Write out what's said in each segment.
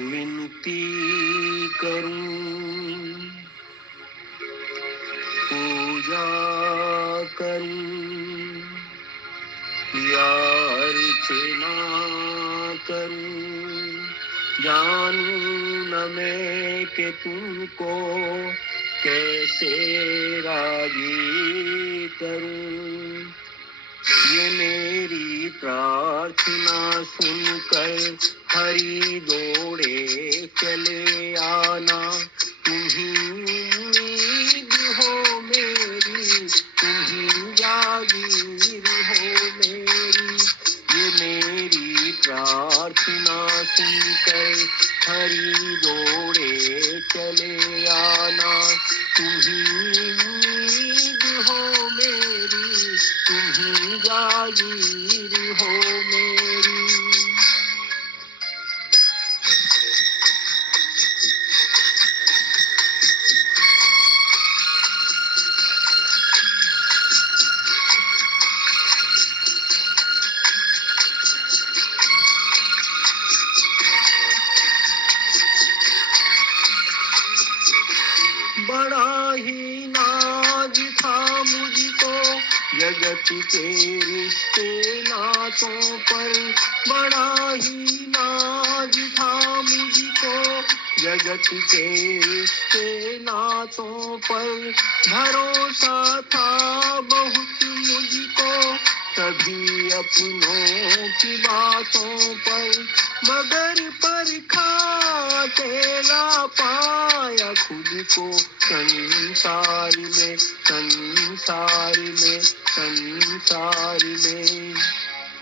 विनती करूं, पूजा करूं या अर्चना करूं, जानूं न मैं कि तुमको कैसे राजी करूं। ये मेरी प्रार्थना सुनकर हरि दौड़े चले आना। तुम्ही उम्मीद हो मेरी, तुम्ही जागीर हो मेरी। ये मेरी प्रार्थना सुनकर हरि दौड़े चले आना। तुम्ही उम्मीद हो मेरी, तुम्ही जागीर हो मेरी। बड़ा ही नाज था मुझको जगत के रिश्ते नातों पर। बड़ा ही नाज था मुझको जगत के रिश्ते नातों पर। भरोसा था बहुत मुझको सभी अपनों की बातों पर। मगर परखा अकेला पाया खुद को संसार में, संसार में, संसार में।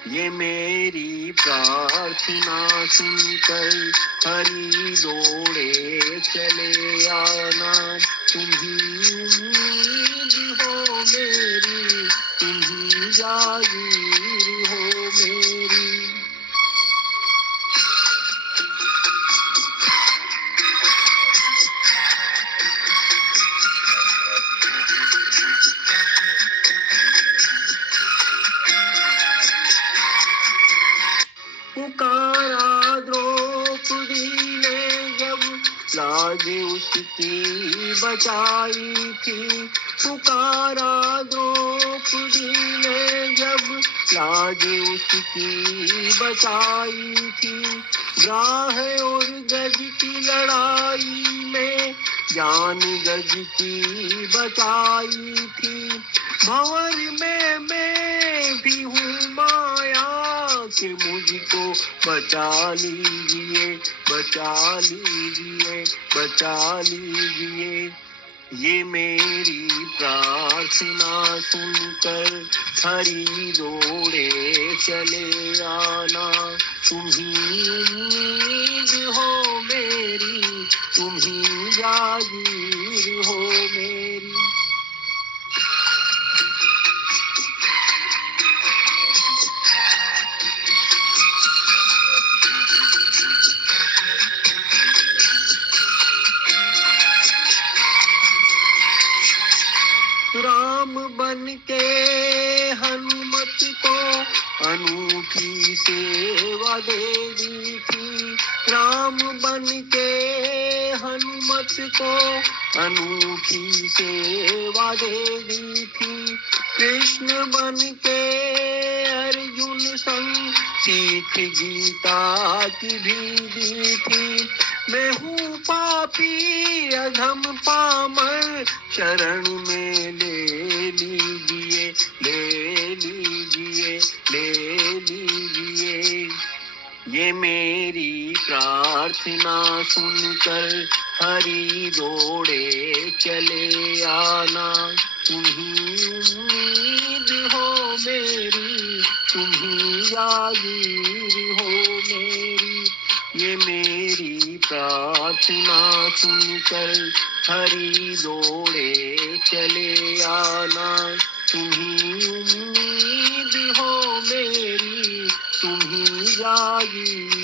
ये मेरी प्रार्थना सुनकर हरि दौड़े चले आना। तुम्ही उम्मीद हो मेरी, तुम्ही जागीर हो मेरी। पुकारा द्रौपदी ने जब लागे उसकी बचाई थी। पुकारा द्रौपदी ने जब लागे उसकी बचाई थी। ग्राह और गज की लड़ाई में जान गज की बचाई थी। भंवर में मैं भी हूँ माया कि मुझको बचा लीजिए, बचा लीजिए, बचा लीजिए। ये मेरी प्रार्थना सुनकर हरि दौड़े चले आना। तुम्ही उम्मीद हो मेरी, तुम्ही जागीर हो मेरी। राम बन के हनुमत को अनूठी सेवा दे दी थी। राम बन के हनुमत को अनूठी सेवा दे दी थी। कृष्ण बन के अर्जुन संग सीख गीता की भी दी थी। मैं हूँ पापी अधम पामर, शरण में ले लीजिए, ले लीजिए, ले लीजिए। ये मेरी प्रार्थना सुनकर हरि दौड़े चले आना। तुम्ही उम्मीद हो मेरी, तुम्ही जागीर हो मेरी। ये मेरी प्रार्थना सुनकर हरि दौड़े चले आना। तुम्ही उम्मीद हो मेरी, तुम्ही जागीर